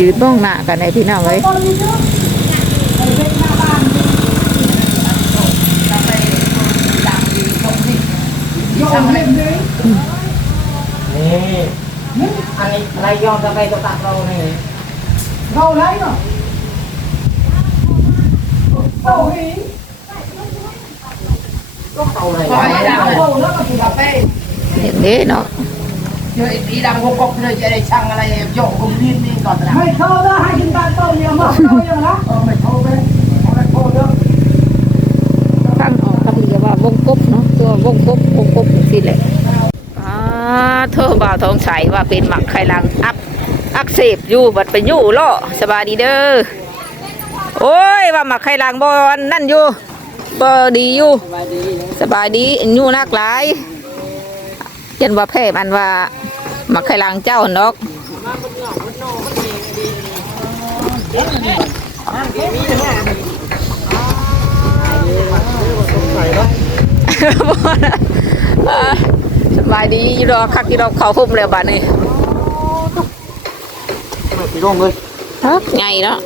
ยืดบ้องหน้ากันในพี่น้องเลยนี่อันนี้อะไรยอมจะไปตัวตัดเราเนี่ยเราไรเนาะเราเองก็เต่าเลยเราแล้วก็ถูกไปเห็นเด้เนาะ เจอไอ้ตีดำหกกบเลยจะได้ช่างอะไรโยกกลมดินนี่ก่อนนะไม่เข้าแล้วให้กินบ้านเต้าเนี่ยมาเต้าอย่างละเออไม่เข้าไปไม่เข้าเด้อฟังออกคำเรียกว่าวงกบเนาะตัววงกบวงกบสิแหละอ่าเธอบ่าวทองใสว่าเป็นหมักไข่ลังอักอักเสบอยู่บัดไปอยู่ล่อสบายดีเด้อโอ้ยว่าหมักไข่ลังบ่อันนั่นอยู่บ่ดีอยู่สบายดีอยู่นักหลายยันว่าแพ้มันว่าห มักไข่ลังเจ้าเนกเออสบายดีอยู่ดอกคักอยู่ดอกเขาหุ้มแล้วบ้านนี้พี่น้องเลยฮักไงเนาะ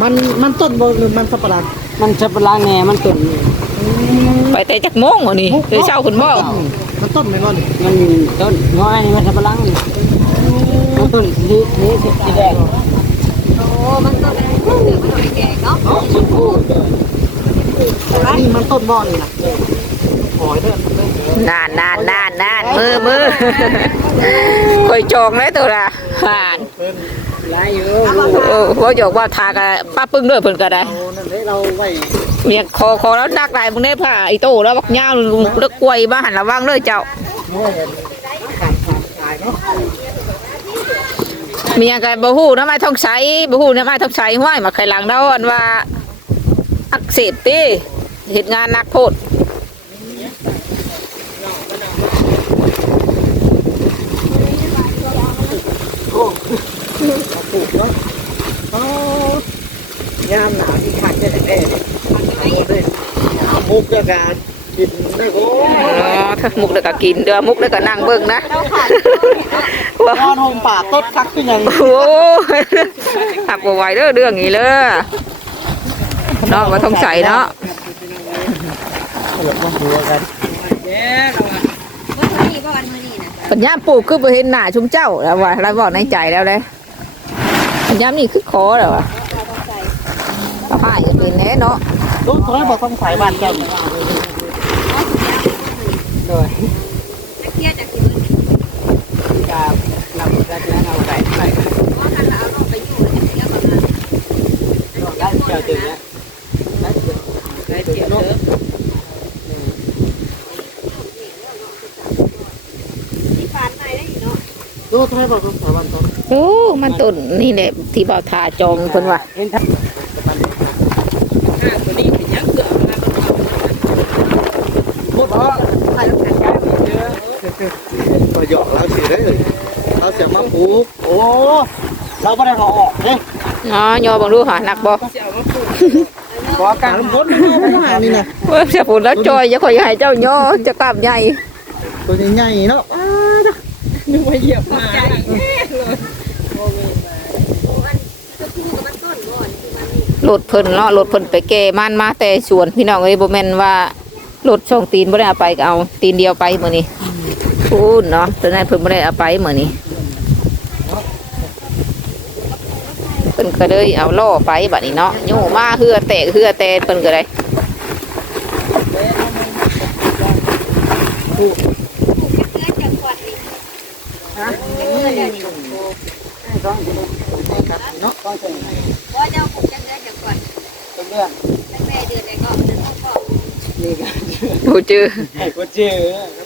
มันมันต้นบหรือมันสับปะรดมันสับปะรดแน่มันต้น ไปแต่จักโมงวะนี่เคยเช้าคุณบ่มันต้นไหมก่อนมันต้นน้อยมันสับปะรดมันต้นนี้นี้สีแดงนี่มันต้นบอลนะหอยเด้อนานนานนานนานมือมือคอยจองเลยตัวละห่านหลายอยู่โอ้โหหยอกว่าทากะป้าปึ้งด้วยเพิ่นก็ได้ เนั่ยเราไว้เมียคอคอแล้วนักได้มึงได้ผ้าไอ้โตแล้วบักย่าวเลือกกล้วยมาหันระวังเลยเจ้าโอ้ยขาดขาดขายเมียกันบ่ฮู้น้ำไม้ทองใสบ่ฮู้น้ำไม้ทองใสห้วยมาไข่หลังเดาอันว่าอักเสบติเฮ็ดงานหนักโพดโอ้ ยามหนาวที่ขาดจะได้แน่เลยมุกด้วยกันกินได้โอ้อ๋อถ้ามุกแล้วก็กินเด้อมุกแล้วก็นั่งเบิ่งนะว้านอนห่มป่าต้นคักขึ้นยังโอ้ยหักบ่ไหวเด้อเรื่องนี้เลยน้องบ่ทองใสเนาะหลบมาหัวกันปัญญามปลูกคือบ่เห็นหน้าชุมเจ้าแล้วว่าเราบอกในใจแล้วเลยปัญญามนี่คือขอแล้วว่ะ ก็หายกันเป็นแน่เนาะลูกถอยบอกต้องสายบ้านกันเลยกับนำกันแล้วเอาไปไปได้เจอถึงแล้วได้เจอเนาะลูกให้บอกต้องสายบ้านก่อนโอ้มันต้นนี่แหละที่บ่าวทาจองเพิ่นว่า เห็นท่านตัวนี้เป็นยังเกือบนะหมดเพราะใครต้องการการเยอะก็ หยอกเราสิได้เลยเราเสียมาปลูกโอ้เราไม่ได้เอาออกเนี่ยอ๋อยอบังดูหาหนักบ่ขอการลดนี่นะเว้ยเสียผลแล้วจอยจะคอยให้เจ้าย่อจะกลับใหญ่ตัวใหญ่ๆเนาะนึกว่าเหยียบมารถเพิ่นเนาะรถเพิ่นไปแก่มันมาแต่สวนพี่น้องเอ้ยบ่แม่นว่ารถช่องตีนบ่ได้เอาไปเอาตีนเดียวไปมื้อนี้ พูดเนาะตอนนั้นเพิ่นบ่ได้เอาไปเหมือนนี้เพิ่นก็เลยเอาล่อไปบัดนี้เนาะโยมาเฮือแตกเฮือแตนเพิ่นก็ได้เนาะต้องเป็นว่าเจ้าผมจะเลือกจากก่อนเป็นเรื่องแม่เดือนไหนก็เดือนพ่อนี่กันบ่จือให้กูเจอ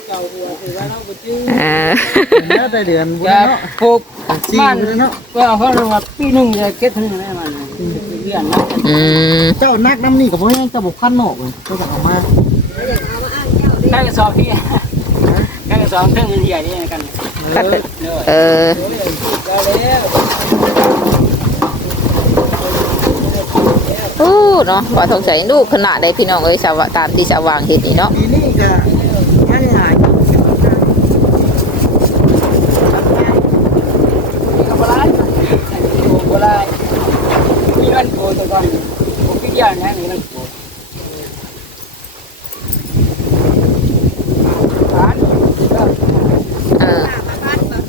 เจ้าตัวคือว่าเรา ออ่าแล้วได้เดือนบุญเนาะปลูกบ้านเนาะก็เขาเรียกว่าปีหนึ่งจะเก็บถึงได้มันเดือนนะอืมเจ้านักน้ำนี่กับพ่อแห้งจะบุกขั้นนอกเลยก็จะเอามาข้างกระสอบพี่ข้างกระสอบเครื่องใหญ่นี่กันก็เป็นเออโอ้เนาะว่าสงสัยลูกขนาดใดพี่น้องเอ้ยชาวตามที่ชาววางเห็นนี่เนาะปีนี้ก็ไม่หาย ก็บ เ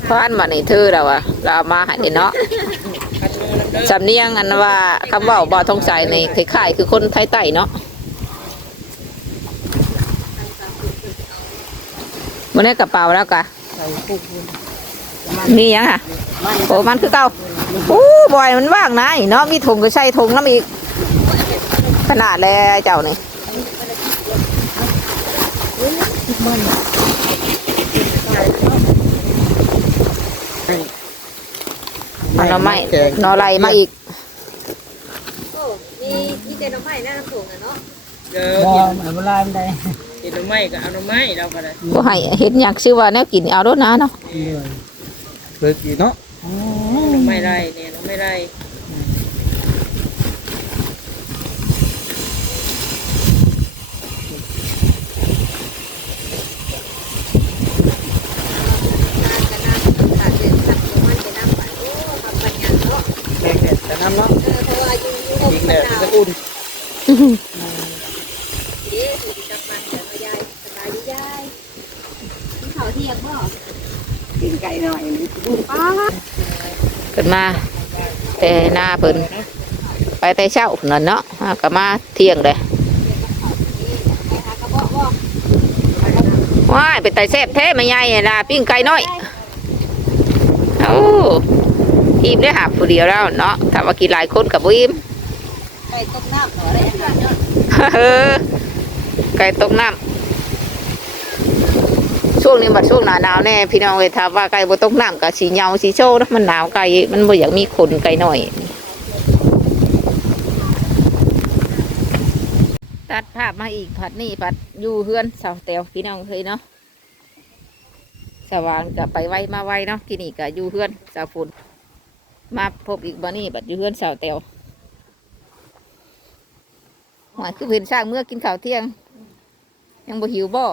พราะอันมาในเธอเราอะเราเอามาให้เด้เนาะสำเนียงอันว่าคำว่าบ่ทองใสในคล้ายๆคือคนไทยใต้เนาะมันในกระเป๋าแล้วกะนี่ยังค่ะโอ้มันคือเก่าโอ้บ่อยมันว่างนะเนาะมีถุงก็ใช่ถุงน้ำอีก ขนาดแล้วเจ้านี่ มันเอาไม้แกงนอไรมาอีกโอ้มีมีแต่น้ำไม้หน้าน้ำโขงอะเนาะเด้บ่อเอาเวลามันได้กินน้ำไม้ก็เอาน้ำไม้เราก็ได้ก็ให้เห็นอยากชื่อว่าแนวกินเอารถนะเนาะเหนื่อยเคยกินเนาะน้ำไม้ได้เนี่ยน้ำไม้ได้ น้ำกันน้ำขาดเดือดขาดมันจะน้ำไปโอ้ทำปัญญาเนาะ แกงเด็ดแต่น้ำเนาะ เออเพราะว่าอยู่อยู่ ยิง ม แดะ ด นาว จะอุ่น เอ๊ะถูกจับมันเดี๋ยวยายสบายดียายกินข้าวเที่ยงบ่ กินไก่หน่อยนี่ ป้า เพิ่นมาแต่หน้าเพิ่นไปแต่ เช้าพุ่นน่ะเนาะก็มาเที่ยงเลยว้ายเป็นไตแซ่บแท้ไม่ใหญ่ล่ะปิ้งไก่น้อยโอ้อิ่มได้หาผู้เดียวแล้วเนาะถ้าว่ากินหลายคนกับอิ่มไปต้มน้ำเหรอเออไก่ต้มน้ำช่วงนี้บัดช่วงหนาหนาวแน่พี่น้องเลยถามว่าไก่บ่ต้มน้ำกับสีเหยาสีโชว์นะมันหนาวไก่มันบ่อยากมีขนไก่หน่อย ตัดภาพมาอีกผัดนี่ผัดอยู่เฮือนสาวแตวพี่น้องเคยเนาะสว่างกับไปไวมาไวเนาะที่นี่ก็อยู่เฮือนสาวฝนมาพบอีกบ่นี่บัดอยู่เฮือนสาวแตวหวานคือเห็นสร้างเมื่อกินข้าวเที่ยง ยังบ่หิวบ่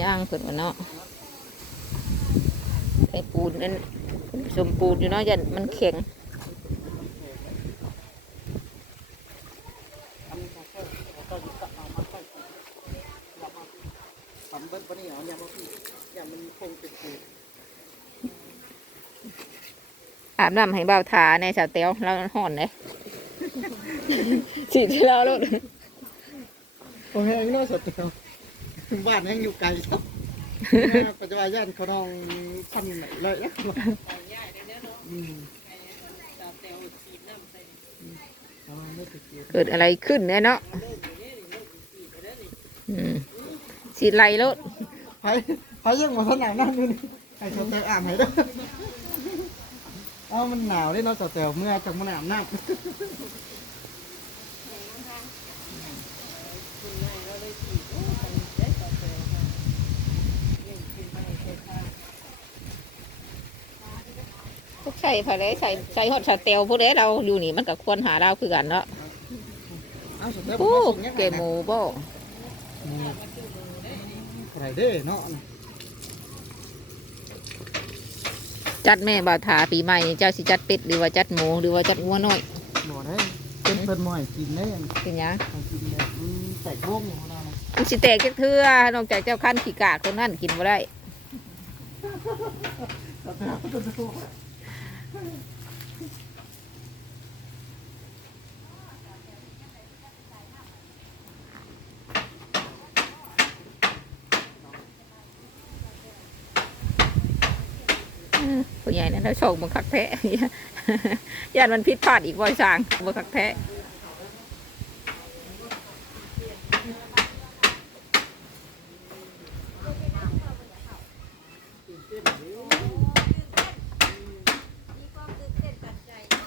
ย่างเพิ่นว่าเนาะไอปูนนั่นสมปูนอยู่เนาะยันมันแข็ง ทำเบิ้ลปนี่เหรอเนี่ยมพี่ย่ามันคงเป็นปูอาบน้ำให้บ่าวทาในสาวเตียวเราห่อนเลยสิที่เราลูกโอ้ยเนาะสดเดียวบ้านยังอยู่ไกลครับปัจจุบันย่านเขาน้องชั้นไหนเลยนะเกิดอะไรขึ้นเนี่ยเนาะอืม สิไล่ลูกไผไผยังมาสนามนั่งอยู่นี่ไอ้สเตลอ่านให้เด้อเอ้ามันหนาวเด้เนาะสเตลเมื่อจากมันอาบน้ำพวกใส่ผ้าเลยใส่ใส่ฮอดสาวเตียวพวกเด้เราอยู่นี่มันก็ควรหาเราคือกันเนาะเอ้าสเตลโอ้มาส่งยังไงเกหมูบ่อะไร เด้เนาะจัดแม่บ่าวทาปีใหม่นี่เจ้าสิจัดเป็ดหรือว่าจัดหมูหรือว่าจัดงัวน้อยบ่ได้เป็นเพิ่นหม่อยกินได้เป็นหยังกินแบบอืมใส่พวกของเรานะมันสิแตกจักเทื่อนอกจากเจ้าขั้นขี้กากคนนั้นกินบ่ได้ผู้ให ญ่นั้นเราโชคบังคักแท้ย่านมันผิดพลาดอีกบ่อยสางบังคักแท้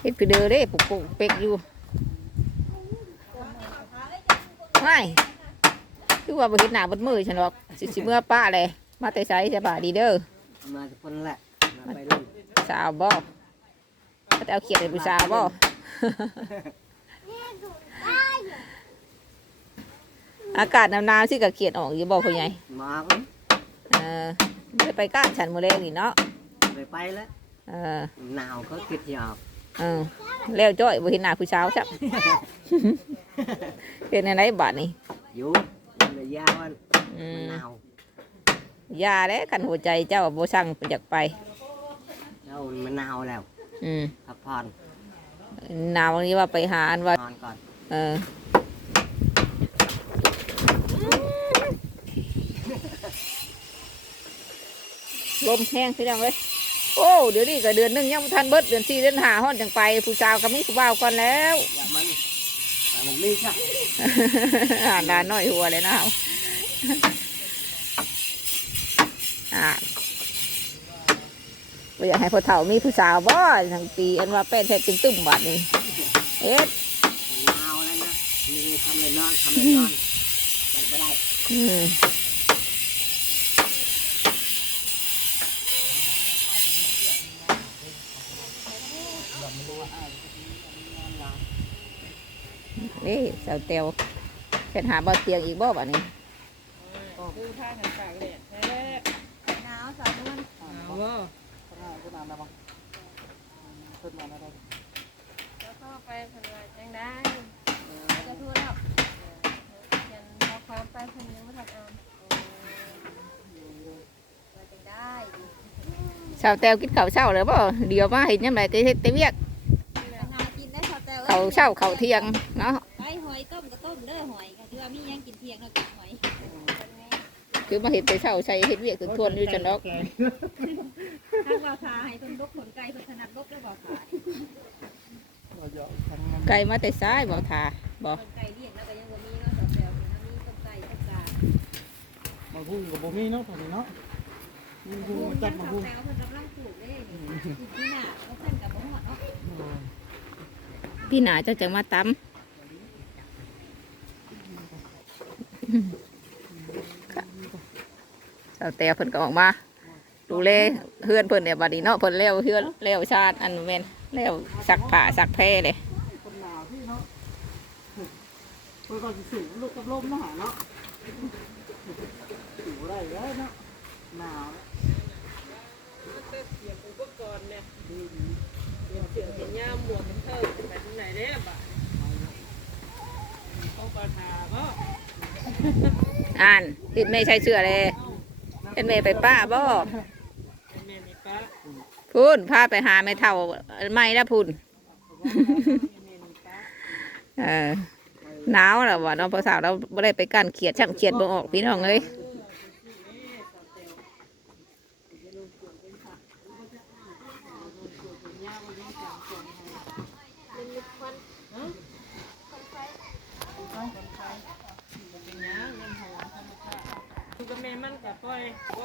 เฮ็ดคือเด้อเด้ปุกปุกเป็กอยู่ไม่คือว่าบ่เห็นหน้าบดมือฉันหรอกสิสิเมื่อป้าเลยมาแต่ไสจะบ่าดีเด้อมาทุกคนแหละ สาวบ่เขาจะเอาเขียดให้ผู้สาวบ่ อากาศหนาวๆสิก็เขียดออกอยู่บ่พ่อใหญ่มาเออได้ไปก้านฉันมื้อแรกนี่เนาะไปไปแล้วเออ หนาวก็คิดจะออกเออแล้วจ้อยบ่เห็นหน้าผู้สาวซับเป็นอะไรบาดนี่อยู่มันระยะวันอืมันมหนาวยาเด้คันหัวใจเจ้าบ่สั่งอยากไป เรามันหนาวแล้วอืมพักผ่อนหนาวนี้ว่าไปหาอันว่า นอนก่อนเออ ลมแห้งพี่น้องเว้ยโอ้เดี๋ยวนี้ก็เดือนหนึงยังบ่ทันเบิดเดือนสี่เดือนห้าฮอดจังไป ผู้สาวก็มีผู้บ่าวก่อนแล้ว อย่ามันอย่ามันมีจ้ะอ่านดานน้อยหัวเลยนะเอาอ่า บ่อยากให้พ่อเฒ่ามีผู้สาวบ่ทั้งปีอันว่าแป้นแท้จึงตึ้มบาดนี้เอ็ดหนาวแล้วนะมีทำเลยนอนทำเลยนอนไปไม่ได้อืมนี่สาวเตียวเป็นหาบ่อเตียงอีกบ่บัดนี้หนาวสาวนุ่นเอาว่าขนาด ขนาดนะบ้างเพิ่นมาอะไรแล้วก็ไปเพิ่นว่าจังได้จะพูดแล้วเขียนข้อความไปเพิ่นยังบ่ทันอ่านว่าจังได้สาวเตียวกินข้าวเช้าเลยบ่เดี๋ยวมาเห็นยังไงก็เฮ็ดแต่เวียกไปหากินได้พอแต่ข้าวเช้าข้าวเที่ยงเนาะไปหอยต้มก็ต้มเด้อหอยก็คือว่ามีหยังกินเที่ยงเนาะกินหอยคือมาเห็นแต่เช้าใช้เฮ็ดเวียกถึงทวนอยู่จันดอก ถ้าว่าทาให้เพิ่นลกขนไก่เพิ่นถนัดลกได้บ่ทาเราเยอะทั้งนั้นไก่มาแต่ซ้ายบ่ทาบ่ขนไก่เลี้ยงแล้วก็ยังบ่มีเนาะสาวแซวเพิ่นมีต้มไก่ต้มกามาพุ่งกับโบมี่เนาะตอนนี้เนาะมีพุ่งมาจับมาสาวพุ่งแซวเพิ่นกำลังปลูกเด้นี่ปลูกที่หน้าแล้วเพิ่นก็บ่ฮอดเนาะพี่หนาเจะจะมาตำสาวแต่เพิ่นก็ออกมา ดูแลเฮือนเพิ่นเนี่ยบัดนี้เนาะเพิ่นแล้วเฮือนแล้วชาติอันแม่นแล้วซักผ้าซักแพรเลยคนหนาวที่เนาะเพิ่นก็สูงลูกกับลมเนาะหาเนาะสูงได้แล้วเนาะหนาวอ่านติดไม่ใช่เชื่อเลยเป็นเมย์ไปป้าบ่ พูนพาไปหาไม่เท่าไม่นะพูนเออหนาวแล้วว่ะน้องภาษาวเราไม่ได้ไปกันเขียดช่างเขียดบ่ออกพี่น้องเลย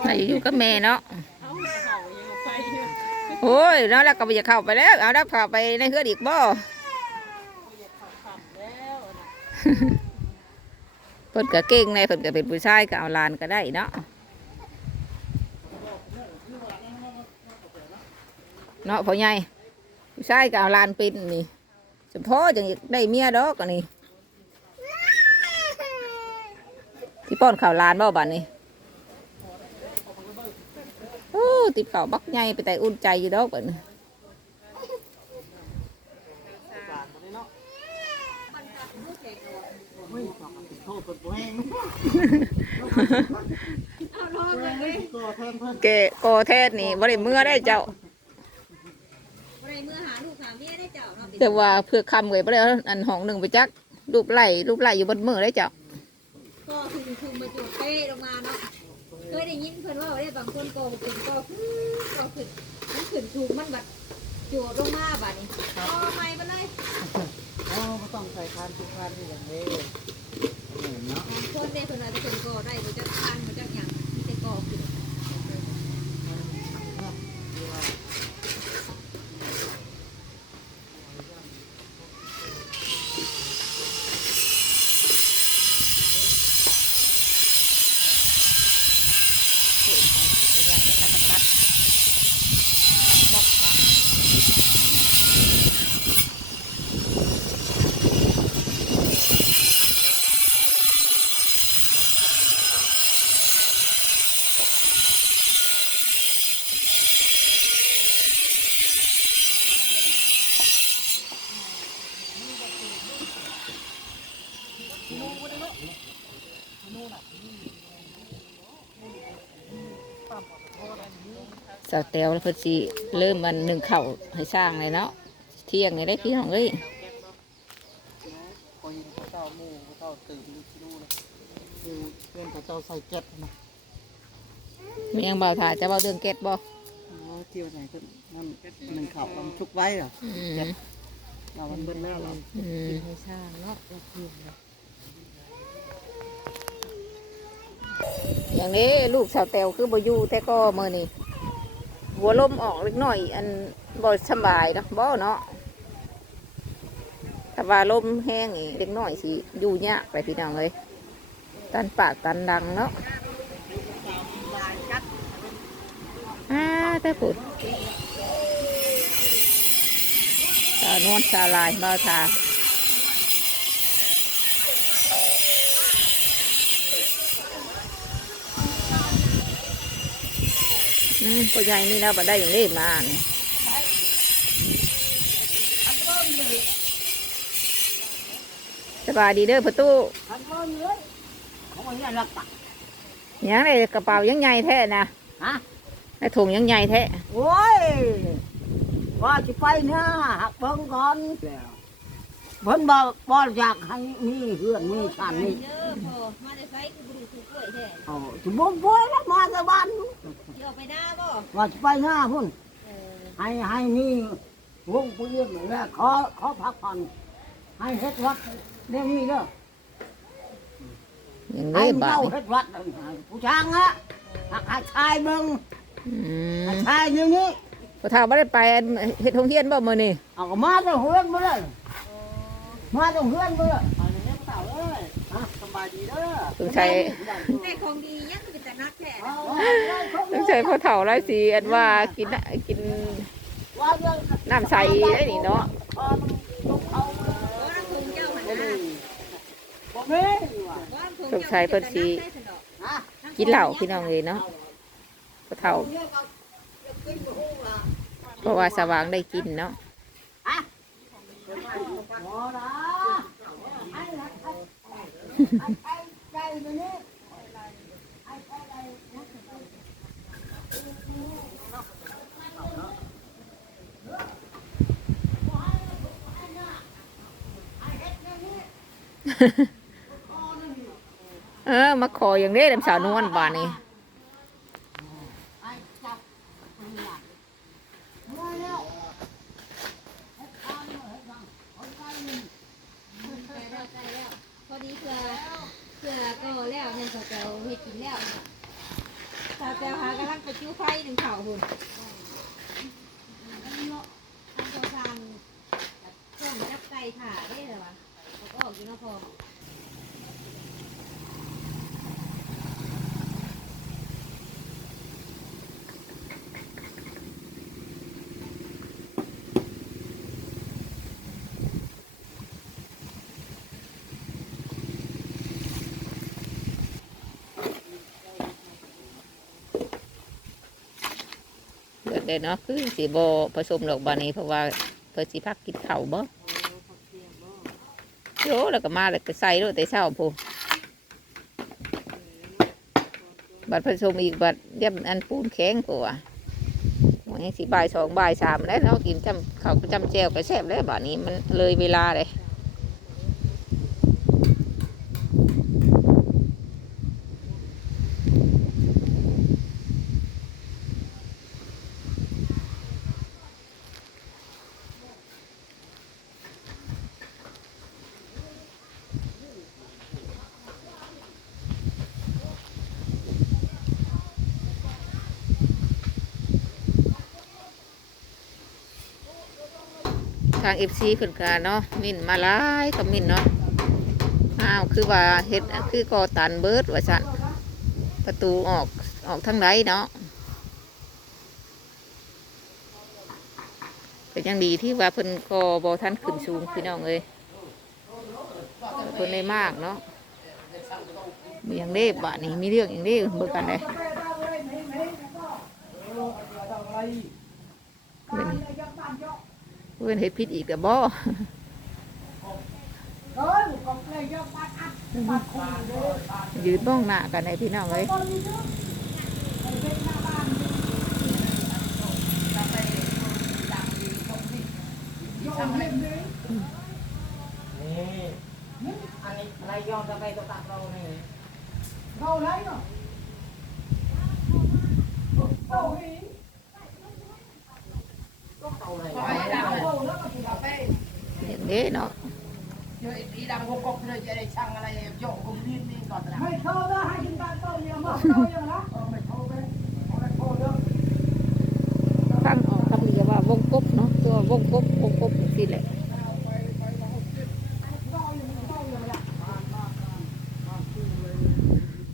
มาอยู่กับแม่เนาะ โอ้ยเนาะแล้วก็ไปจะเข้าไปแล้ว เอาแล้วเข้าไปในเฮือนอีกบ่เพิ่นก็เก่งในเพิ่นก็เป็นผู้ชายก็เอาลานก็ได้เนาะเนาะพ่อใหญ่ผู้ชายก็เอาลานเป็นนี่เฉพาะจังอยากได้เมียดอกอันนี้ที่ป้อนข่าวลานบ่บัดนี้โอ้ ติดข่าวบักใหญ่ไปแต่อุ่นใจอยู่ดอกบัดนี้เฮ้ยฝากติดโทษเพิ่นบ่แห้งเอาลองเลยเว้ยก็แทนเพิ่นเกโกเทศนี่บ่ได้เมื่อได้เจ้าบ่ได้เมื่อหาลูกหาเมียได้เจ้าเนาะแต่ว่าเพื่อคำเลยบ่ได้เอาอันห้องหนึ่งไปจักรูปไล่รูปไล่อยู่บนมือได้เจ้าก็คือคือมาจุดเป้ลงมาเนาะ เคยได้ยินเพิ่นว่าได้บางคนก็เป็นก็ขึ้นก็ขึ้นมันขึ้นถูกมันแบบจูดลงมาบัดนี้ก็ไม่ไปเลยอ๋อบ่ต้องใส่คานทุกคานที่อย่างนี้เนาะบางคนได้เพิ่นอาจจะเป็นก็ได้บ่จักทานบ่จักหยังมีแต่ก็ขึ้นาวแตวแล้วเพิ่นสิเริ่มมันหนึ่งเข่าให้สร้างเลยเนาะเที่ยงนี่ได้พี่น้องเอ้ยคอยิงพระเจ้าหมู่พระเจ้าตื่นดูที่ดูเลยดูเพื่อนพระเจ้าใส่เก็ตนะมียังเบาถ่าจะเบาเรื่องเก็ตบ่อ๋อเที่ยวไหนก็นั่นหนึ่งเข่าวมันทุกไว้เหรออืมเรามันเบิ้ลหน้าเราอืมให้สร้างเนาะเราคืนเลยอย่างนี้ลูกสาวแตวคือบอยู่แต่ก็เมื้อนี้ หัวลมออกเล็กน้อย อันบ่สบายเนาะบ่เนาะถ้าว่าลมแห้งอีกเล็กน้อยสิอยู่ยากไปพี่น้องเอ้ยตันปากตันดังเนาะอาแต่ปุดสาวนวลสาลายบ่าทา พ่อใหญ่นี่เราบัได้อย่างนี้มานี่สบายดีเด้อประตูอันนั้นเลยเขาบอกเนี่ยรักตักยังในกระเป๋ายังใหญ่แท้นะฮะในถุงยังใหญ่แท้โอ้ยว่าจะไปนะหักเบิ่งก่อนเพิ่นบอกบอกอยากให้มีเฮือนมีชานนี่เด้อพอมาได้ไสคือบ่ดูถูกกล้วยแท้เอาจะบ่ป่วยแล้วมาแต่บ้าน เดี๋ยวไปหน้าบ่ว่าจะไปหน้าพุ่นเออให้ให้มีวงปืนแล้วขอขอพักผ่อนให้เฮ็ดวัดเดี๋ยวนี้เด้ออย่างให้นี้บาทเจ้านี่เฮ็ดวัดผู้ช้างอะหักให้ชายเบิ่งอืมให้ชายอยู่นี่พอเท่าไม่ได้ไปเฮ็ดทงเทียนบ่มื้อนี่เอาก็มาแต่เฮือนบ่เลยมาแต่เฮือนบ่เลยไปเลยเนี่ยพระเจ้าเอ้ยสบายดีเด้อต้องใช้ได้ของดียังคือเป็นแต้อานะเอาเอาต้องใช้พ่อเฒ่าไรสีอันว่ากินกินน้ำใสได้นี่เนาะพอมันลงเอาบ่น้ำทงเจ้าหั่นนะบ่มีว่ะบ่น้ำทงเจ้าเป็นแต่นักได้ซั่นดอกฮะกินเหล้าพี่น้องเลยเนาะพ่อเฒ่าเพราะว่าสว่างได้กินเนาะ ฮะบ่นะไอ้ไอ้ไอ้ไก่ตัวนี้ไอ้ไอ้ไอ้ เออ มาขออย่างนี้ลำสาวนวลบานนี้านนี้พอดีเพื่อเพื่อก็แล้วเนี่ยเขาจะเอาเฮ็ดกินแล้วเนี่ยสาวแตวห จิ้วไฟหนึ่งเข่าหุ่นอันนี้เนาะทางโครงสร้างเครื่องจับไก่ถ่าได้เลยวะเขาก็ออกอยู่เนาะพอ เลยเนาะคือสีโบผสมดอกบานนี้เพราะว่าเพื่อสีพักกินเข้าบ่โยแล้วก็มาแล้วก็ใส่ด้วยแต่เช้าพูบัดผสมอีกบัดเย่ำอันปูนแข็งกว่าวันนี้สีบ่ายสองบ่ายสามแล้วเราะกินจำเขาจำแจวก็แซ่บแล้วบานนี้มันเลยเวลาเลย ทางเอฟซีขึ้นกันเนาะมินมาหลายกับมินเนาะอ้าวคือว่าเฮ็ดคือกอตันเบิร์ดว่าสันประตูออกออกทางไหนเนาะเป็นยังดีที่ว่าเพิ่นกอบอท่านขึ้นสูงพี่น้องเอ้ยเพิ่นได้มากเนาะมีอย่างเด้บานี้มีเรื่องอย่างเด้เบิกกันเลยเพิ่นเฮ็ดผิดอีกแต่บ่เอ้ยก็เลยยกบ้านอัดบ้านคงเลยยืนมองหน้ากันในพี่น้องเลย ตอนนี้เนาะ เด้เนาะเดี๋ยวไอ้สีดำกกเลยจะได้ช่างอะไรโยกผมรีบนี่ก่อนนะไม่โทรเลยให้กินบ้านโตเยอะมากโตเยอะนะเออไม่โทรไปเอาไม่โทรเด้อฟังออกครับเรียกว่าวงกบเนาะตัววงกบวงกบสิแหละ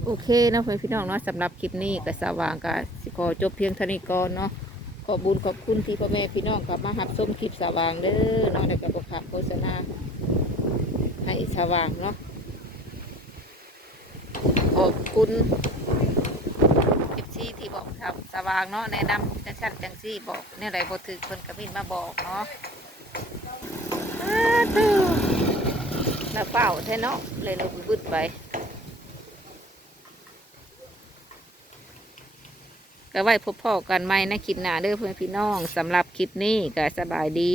โอเคนะเพื่อนพี่น้องเนาะสำหรับคลิปนี้ก็สว่างก็สิขอจบเพียงเท่านี้ก่อนเนาะ ขอบุญขอบคุณที่พ่อแม่พี่น้องกลับมาหับชมคลิปสว่างเด้อเนาะในกระบอกขาโฆษณาให้สว่างเนาะขอบคุณเอฟซีที่บอกทำสว่างเนาะแนะนำจังชั้นจังซี่บอกเนี่ยไรบ่ถือคนกระมินมาบอกเนาะอาตู้แล้วเปล่าแท้เนาะเลยเราบึดไป ก็ไว้พบพ่อกันใหม่ในคลิปหน้าเด้อเพื่อนพี่น้องสำหรับคลิปนี้ก็สบายดี